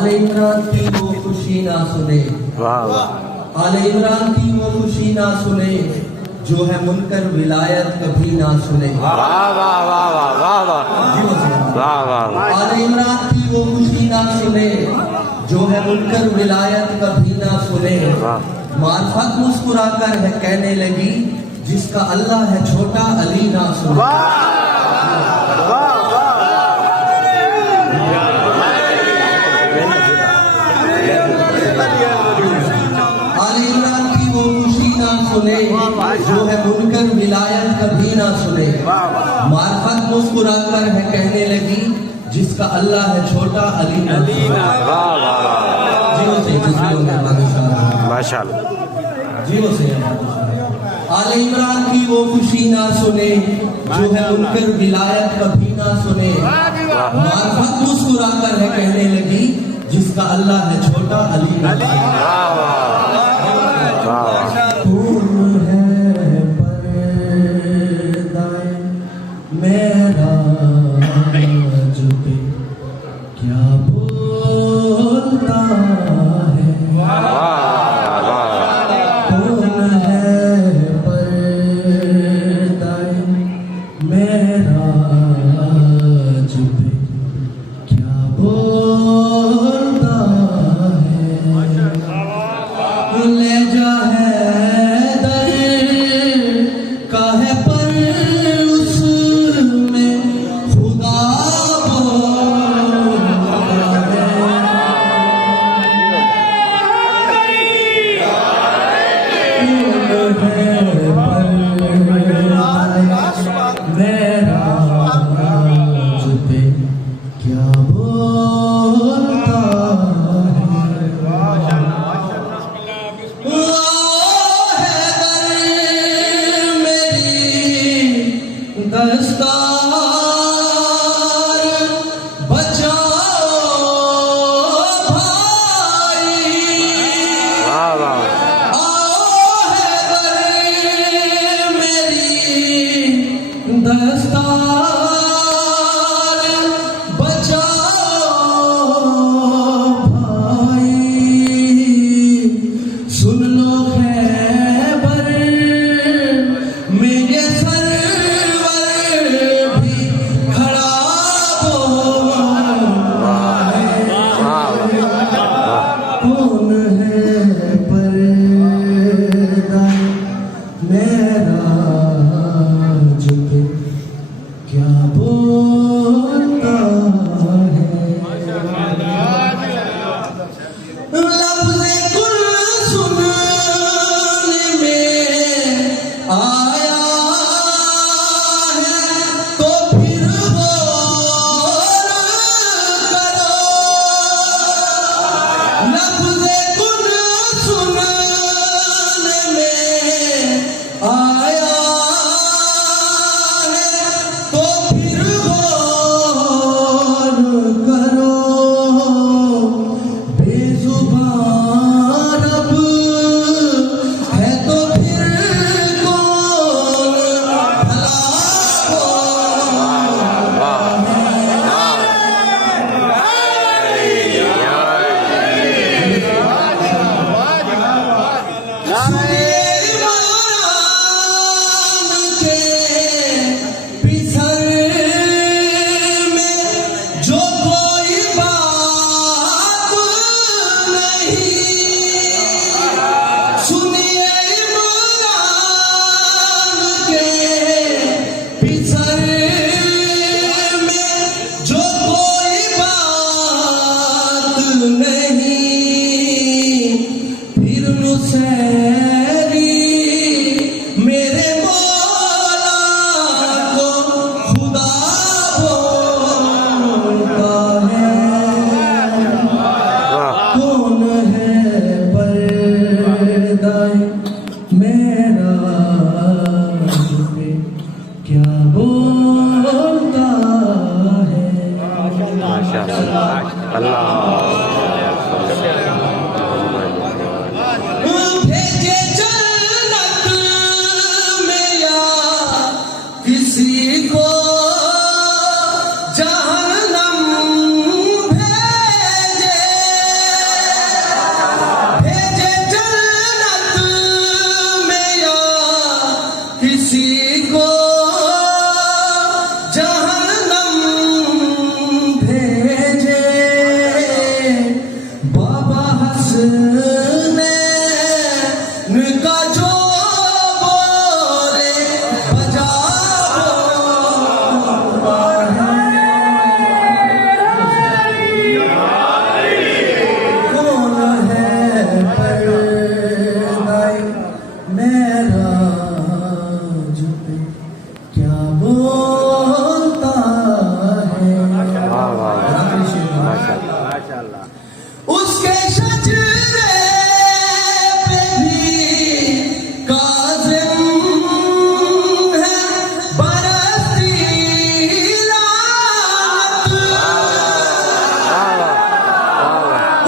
आले इमरान की वो खुशी ना सुने, वाह वाह, आले इमरान की वो खुशी ना सुने, जो है मुनकर विलायत कभी ना सुने। वाह वाह वाह वाह वाह वाह वाह वाह, आले इमरान की वो खुशी ना सुने, जो है मुनकर विलायत कभी ना सुने। मार्फत मुस्कुरा कर है कहने लगी, जिसका अल्लाह है छोटा अली ना सुने। आले इमरान की वो खुशी ना सुने, जो है मुनकर विलायत कभी ना सुने। मार्फत मुस्कुरा कर है कहने लगी, जिसका अल्लाह है छोटा अली ना सुने। जीवो से माशाअल्लाह, जीवो से आले इमरान की वो खुशी ना सुने, जो है मुनकर विलायत कभी ना सुने। मार्फत मुस्कुरा कर है कहने लगी, जिसका अल्लाह है छोटा अली ना सुने। मेरा जुबे क्या बोलता है, कौन है पर्दाए मेरा जुबे क्या बोलता है। ले जा है दर का है पर उसमें खुदा मेरा जुबे क्या बोलता दस्तार बचाओ भाई, आओ है मेरी दस्तार बचाओ भाई। सुन लो खैबर मेरे सरवर भी खड़ा कौन है पर्दा मेरा जुबे क्या बोलता है। लफ्ज़े कुल सुनने में आया है, तो फिर गौर करो। लफ्ज़े कुल सुनने में आया है, तो फिर गौर करो। बेजुबान अब है तो फिर कौन भला मेरे मौला को खुदा बोलता है। कौन है पर्दाए मेरा जुबे क्या बोलता है। माशाअल्लाह, अल्लाह। उसके शजरे पे भी काज़िम है बरसती लानत।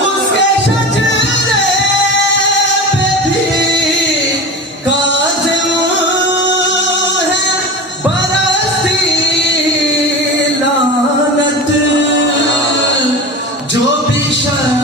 उसके शजरे पे भी काज़िम है बरसती लानत। जो भी शख्स